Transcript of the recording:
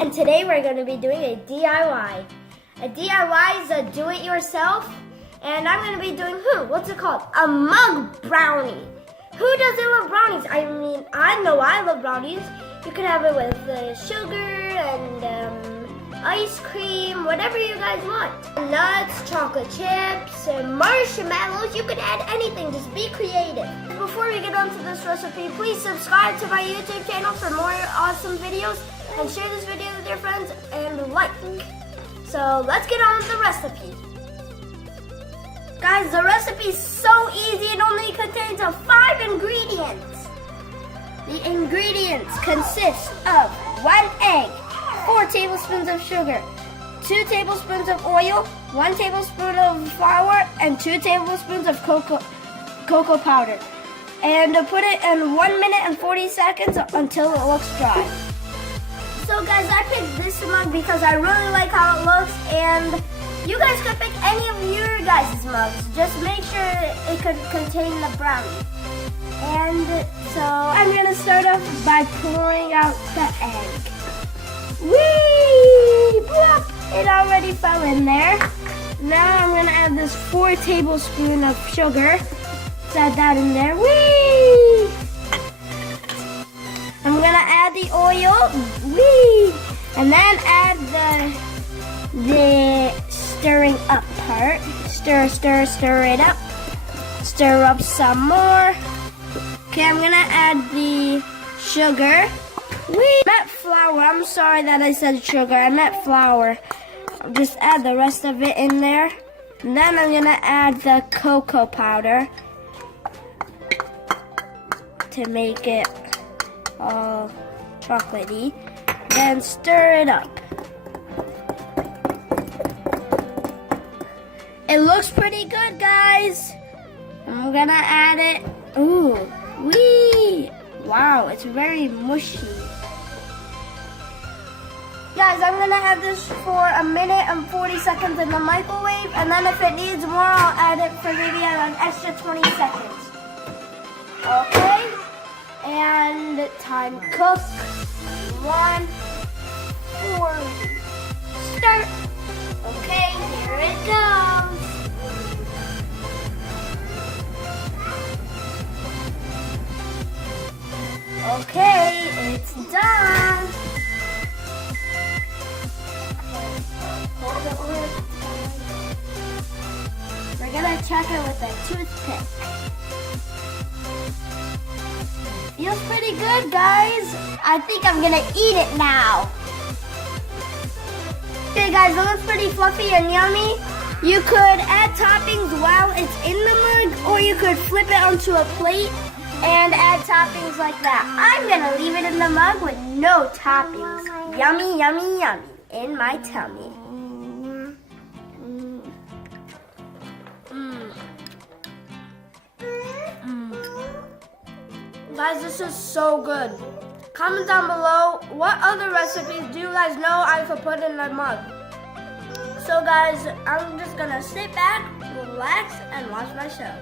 and today we're going to be doing a DIY. A DIY is a do-it-yourself, and I'm going to be doing what's it called? A mug brownie. Who doesn't love brownies? I mean, I know I love brownies. You can have it with sugar and ice cream, whatever you guys want. Nuts, chocolate chips, and marshmallows. You can add anything, just be creative. Before we get on to this recipe, please subscribe to my YouTube channel for more awesome videos and share this video with your friends and like. So let's get on with the recipe. Guys, the recipe is so easy. It only contains 5 ingredients. The ingredients consist of 1 egg, 4 tablespoons of sugar, 2 tablespoons of oil, 1 tablespoon of flour, and 2 tablespoons of cocoa powder. And put it in 1 minute and 40 seconds until it looks dry. So guys, I picked this mug because I really like how it looks, and you guys could pick any of your guys' mugs. Just make sure it could contain the brownie. And so I'm gonna start off by pouring out the egg. Whee! Plop! It already fell in there. Now I'm gonna add this 4 tablespoons of sugar. Add that in there. Whee! I'm gonna add the oil. Whee! And then add the stirring up part. Stir it up. Stir up some more. Okay, I'm gonna add the sugar. I meant flour. I'm sorry that I said sugar. I meant flour. Just add the rest of it in there. And then I'm gonna add the cocoa powder to make it all chocolatey. Then stir it up. It looks pretty good, guys. I'm gonna add it. Ooh, wee! Wow, it's very mushy. Guys, I'm gonna add this for 1 minute and 40 seconds in the microwave, and then if it needs more, I'll add it for maybe an extra 20 seconds. Okay, and time cook. 1, 4, start. Okay, here it goes. Okay, it's done. Hold it with. We're gonna check it with a toothpick. Feels pretty good, guys. I think I'm gonna eat it now. Okay, guys, it looks pretty fluffy and yummy. You could add toppings while it's in the mug, or you could flip it onto a plate and add toppings like that. I'm gonna leave it in the mug with no toppings. Yummy, yummy, yummy in my tummy. Guys, this is so good. Comment down below what other recipes do you guys know I could put in the mug. So guys, I'm just gonna sit back, relax, and watch my show.